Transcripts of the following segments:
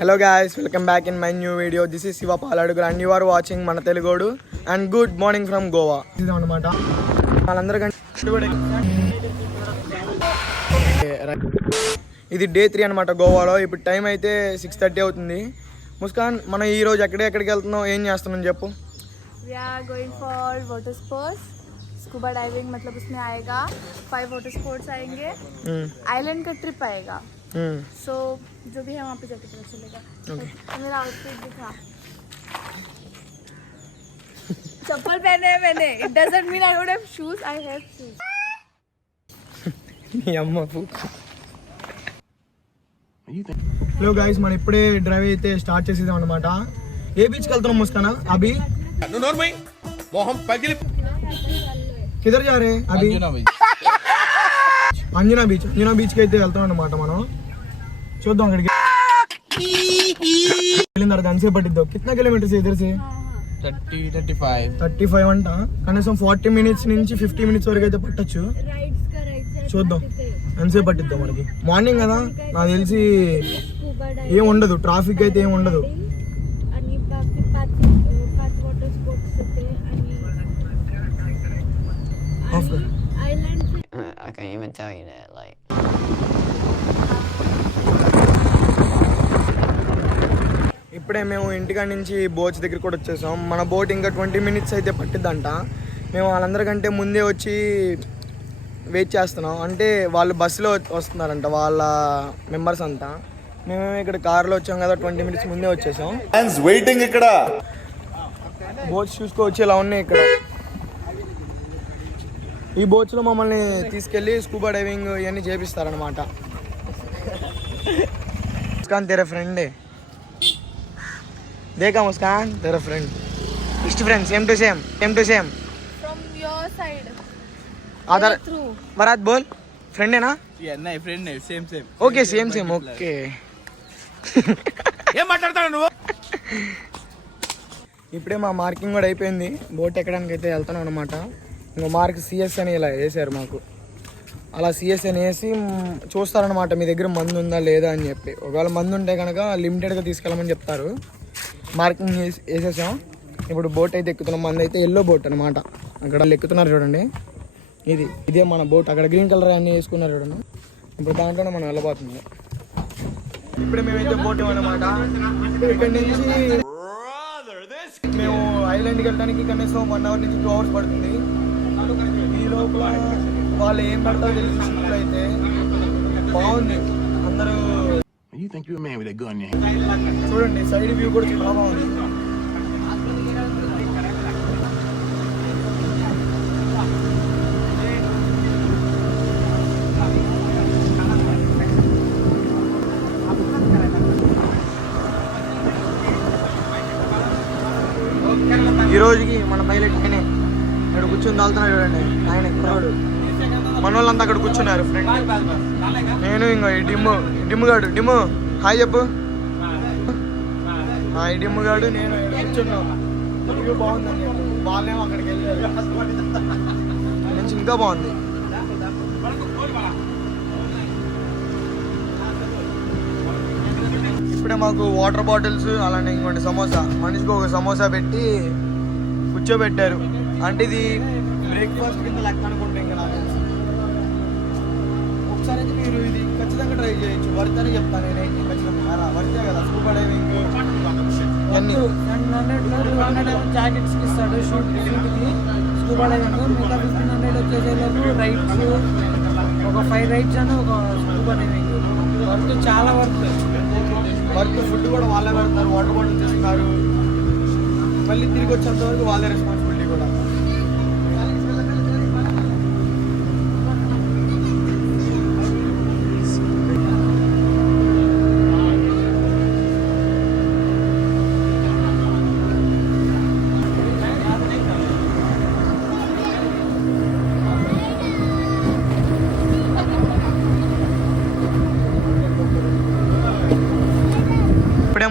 Hello guys, welcome back in my new video. This is Siva Paladugar and you are watching Mana Telugodu and good morning from Goa. ఇది అన్నమాట ఇది day 3 అన్నమాట గోవాలో. ఇప్పుడు time అయితే 6:30 అవుతుంది. ముస్కాన్ మనం ఈ రోజు ఎక్కడికి వెళ్తున్నాం, ఏం చేస్తున్నాం చెప్పు. We are going for water sports. Scuba diving मतलब उसमें आएगा 5 वाटर स्पोर्ट्स आएंगे. आइलैंड का ट्रिप आएगा. सो जो भी है वहाँ पे जाके पता चलेगा. तो मेरा आउटफिट दिखा. चप्पल पहने हैं मैंने. It doesn't mean I don't have shoes. I have shoes. అమ్మ హలో గైస్, మనం ఇప్పుడే డ్రైవ్ అయితే స్టార్ట్ చేసేదాం అనమాట. ఏ బీచ్కి వెళ్తున్నాం ముస్కానా? అభి किधर जा रहे हैं अभी? अंजना बीच की అయితే వెళ్తాం అన్నమాట. మనం చూద్దాం అక్కడికి వెళ్ళిన తర్వాత ఎంతసేపు పట్టిద్దాం. కిतना కిలోమీటర్స్ इधर से? 35 అంట. కనీసం 40 మినిట్స్ నుంచి 50 మినిట్స్ వరకు అయితే పట్టొచ్చు. చూద్దాం ఎంతసేపు పట్టిద్దాం మనకి. మార్నింగ్ కదా, నాకు తెలిసి ఏం ఉండదు, ట్రాఫిక్ అయితే ఏం ఉండదు. I can't even tell you that, like. ఇప్పుడే మేము ఇంటికాడ నుంచి బోట్స్ దగ్గర కూడా వచ్చేసాం. మన బోట్ ఇంకా 20 మినిట్స్ అయితే పట్టిద్దంట. మేము వాళ్ళందరికంటే ముందే వచ్చి వెయిట్ చేస్తున్నాం. అంటే వాళ్ళు బస్సులో వస్తున్నారంట, వాళ్ళ మెంబర్స్ అంతా. మేము ఇక్కడ కార్లో వచ్చాం కదా, 20 మినిట్స్ ముందే వచ్చేసాం. ఇక్కడ బోట్స్ చూసుకోవచ్చు, ఇలా ఉన్నాయి ఇక్కడ. ఈ బోట్స్లో మమ్మల్ని తీసుకెళ్ళి స్కూబా డైవింగ్ ఇవన్నీ చేపిస్తారనమాట. ముస్కాన్ तेरा फ्रेंड है, देखा मुस्कान तेरा friend, best friend, same to same From your side. आधार वरात बोल, फ्रेंड है ना? नहीं फ्रेंड नहीं, सेम ओके सेम ओके. ఏం మాట్లాడతాడు నువ్వు? ఇప్పుడే మా మార్కింగ్ కూడా అయిపోయింది. బోట్ ఎక్కడానికి అయితే వెళ్తున్నాం అనమాట. ఇంకా మార్క్ సిఎస్ అని ఇలా వేసారు మాకు. అలా సిఎస్ అని వేసి చూస్తారనమాట మీ దగ్గర మందు ఉందా లేదా అని చెప్పి. ఒకవేళ మందు ఉంటే కనుక లిమిటెడ్గా తీసుకెళ్ళమని చెప్తారు. మార్కింగ్ వేసేసాం. ఇప్పుడు బోట్ అయితే ఎక్కుతున్నాం. మంది అయితే ఎల్లో బోట్ అనమాట. అక్కడ ఎక్కుతున్నారు చూడండి. ఇదే మన బోట్. అక్కడ గ్రీన్ కలర్ అన్నీ వేసుకున్నారు చూడండి. ఇప్పుడు దాంట్లోనే మనం వెళ్ళబోతుంది. ఇప్పుడే మేమైతే బోట్ అనమాట. ఇక్కడ నుంచి మేము ఐలాండ్కి వెళ్ళడానికి కనీసం 1 అవర్ నుంచి 2 అవర్స్ పడుతుంది. ఈ లోపల వాళ్ళు ఏం పడతారో తెలిసి షిప్లో అయితే బాగుంది. అందరూ చూడండి, సైడ్ వ్యూ కూడా చాలా బాగుంది. ఈ రోజుకి మన పైలట్ ఆయనే. ఇక్కడ కూర్చొని తాగుతున్నాడు చూడండి, ఆయన ఎక్కడాడు. మన వాళ్ళంతా అక్కడ కూర్చున్నారు ఫ్రెండ్. నేను ఇంకా ఈ డిమ్ము హాయ్ చెప్పు. ఈ డిమ్ము గాడు నేను కూర్చున్నాం. వ్యూ బాగుందని వాళ్ళేమో అక్కడికి వెళ్ళారు. నుంచి ఇంకా బాగుంది. ఇప్పుడే మాకు వాటర్ బాటిల్స్ అలానే ఇంకోటి సమోసా, మనిషికి ఒక సమోసా పెట్టి కూర్చోబెట్టారు. అంటే ఇది బ్రేక్ఫాస్ట్ కింద లెక్క అనుకుంటే. ఇంకా నాకు తెలిసి ఒకసారి అయితే మీరు ఇది ఖచ్చితంగా ట్రై చేయొచ్చు. వర్త్ అని చెప్తాను నేనైతే. ఖచ్చితంగా వర్తే కదా. స్కూబా డైవింగ్ ఇవన్నీ జాకెట్స్కి ఇస్తాడు, షూట్కి స్కూబా డైవింగ్. మిగతా 1500 వచ్చేసేలకు రైడ్స్, ఒక 5 రైడ్స్ అని ఒక స్కూబా డైవింగ్. వర్త్ చాలా వర్త్. ఫుడ్ కూడా వాళ్ళే పెడతారు, వాటర్ బాటిల్ చేస్తున్నారు. మళ్ళీ తిరిగి వచ్చేంత వరకు వాళ్ళే రెస్పాన్సిబిలిటీ కూడా.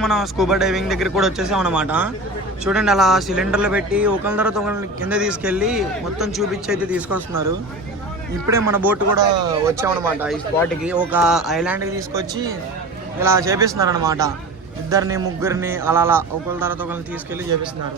మనం స్కూబా డైవింగ్ దగ్గర కూడా వచ్చేసాం అనమాట. చూడండి, అలా సిలిండర్లు పెట్టి ఒకరి తర్వాత ఒకరిని కింద తీసుకెళ్ళి మొత్తం చూపించి అయితే తీసుకొస్తున్నారు. ఇప్పుడే మన బోట్ కూడా వచ్చామన్నమాట ఈ స్పాట్కి. ఒక ఐలాండ్కి తీసుకొచ్చి ఇలా చేపిస్తున్నారు అనమాట. ఇద్దరిని ముగ్గురిని అలా అలా ఒకళ్ళ తర్వాత ఒకరిని తీసుకెళ్ళి చేపిస్తున్నారు.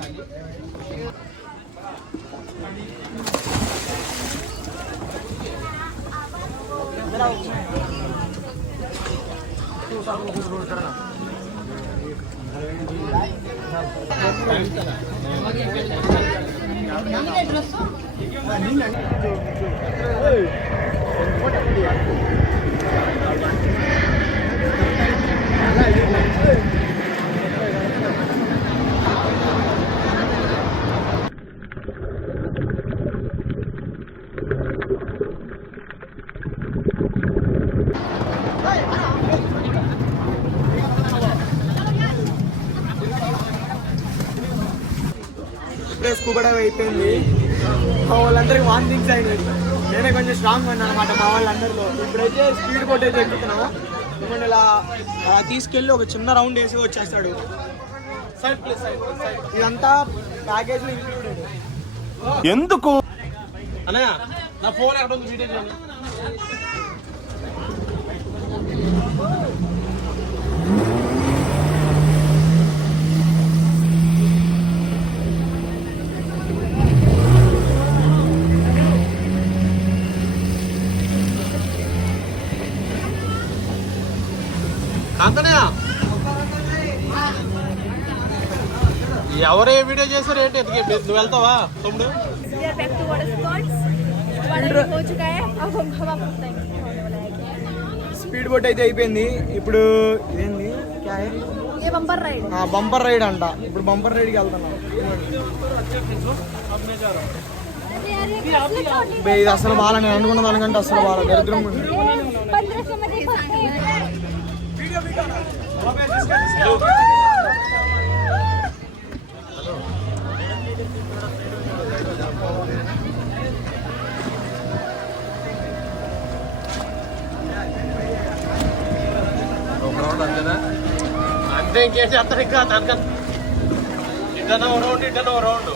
ఇప్పుడే స్కూబా డైవ్ అయిపోయింది. మా వాళ్ళందరికీ వామిటింగ్స్ అయినాయి. నేనే కొంచెం స్ట్రాంగ్ ఉన్నాను అనమాట మా వాళ్ళందరిలో. ఇప్పుడైతే స్పీడ్ బోట్ అయితే ఎక్కుతున్నాము. మిమ్మల్ని ఇలా తీసుకెళ్ళి ఒక చిన్న రౌండ్ వేసి వచ్చేస్తాడు. ఇదంతా ప్యాకేజ్ లో ఇంక్లూడెడ్. ఎందుకు అన్నయ్య నా ఫోన్ ఎక్కడ ఉంది వీడియో చేయండి. కాంతనయ్య ఎవరు ఏ వీడియో చేశారు ఏంటి? నువ్వు వెళ్తావా తమ్ముడు? बैक टू वाटर स्पोर्ट्स हो चुका है. अब हम हवा बताएंगे. స్పీడ్ బోట్ అయితే అయిపోయింది. ఇప్పుడు ఏంది ये बम्पर राइड. బంపర్ రైడ్ అంట. ఇప్పుడు బంపర్ రైడ్కి వెళ్తున్నాం. ఇది అసలు బాగా నేను అనుకున్న దానికంటే అసలు బాగా దరిద్రం ఉంది. 1500 मध्ये అంతే ఇంకేం చేస్తారు ఇంకా దానికన్నా ఇటనో రౌండ్ ఇటనో రౌండ్.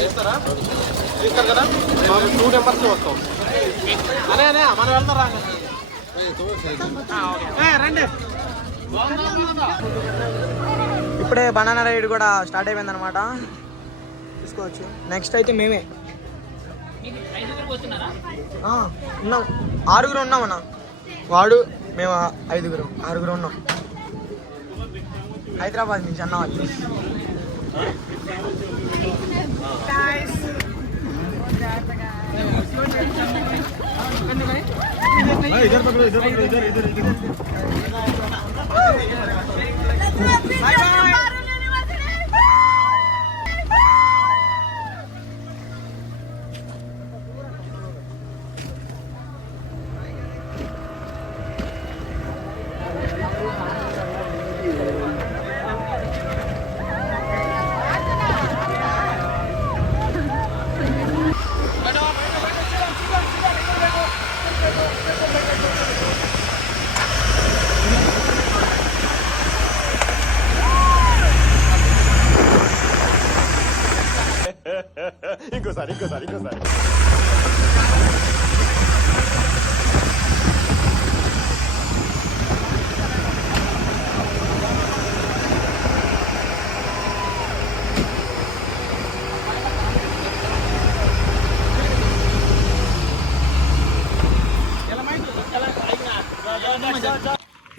చేస్తారా? చేస్తారు కదా. 2 మెంబర్స్ వస్తాం. అనే మనం వెళ్తారా? రండి. ఇప్పుడే బనానా రైడ్ కూడా స్టార్ట్ అయిపోయింది అనమాట. తీసుకోవచ్చు. నెక్స్ట్ అయితే మేమే ఉన్నాం. 6 ఉన్నామన్నా. వాడు మేము 6 ఉన్నాం. హైదరాబాద్ నుంచి అన్న వాళ్ళు. ఇంకోసారి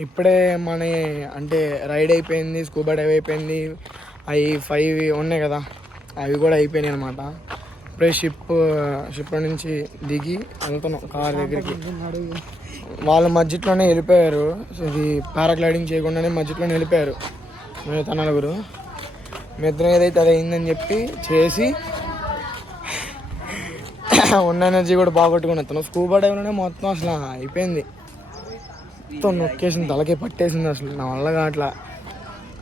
ఇప్పుడే మన అంటే రైడ్ అయిపోయింది. స్కూబా డైవ్ అయిపోయింది. అవి 5 ఉన్నాయి కదా, అవి కూడా అయిపోయినాయి అనమాట. ఇప్పుడే షిప్ నుంచి దిగి వెళ్తున్నాం కార్ దగ్గరికి. వాళ్ళ మధ్యలోనే వెళ్ళిపోయారు. ఇది పారాగ్లైడింగ్ చేయకుండానే మధ్యలోనే వెళ్ళిపోయారు మిగతా 4. మిగతా ఏదైతే అది అయిందని చెప్పి చేసి ఉన్న ఎనర్జీ కూడా బాగొట్టుకుని వస్తున్నాం. స్కూబా డైవ్లోనే మొత్తం అసలు అయిపోయింది. మొత్తం నొక్కేసింది, తలకే పట్టేసింది. అసలు నా వల్ల అట్లా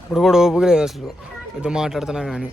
ఇప్పుడు కూడా ఓపిక లేదు అసలు ఏదో మాట్లాడుతున్నా కానీ.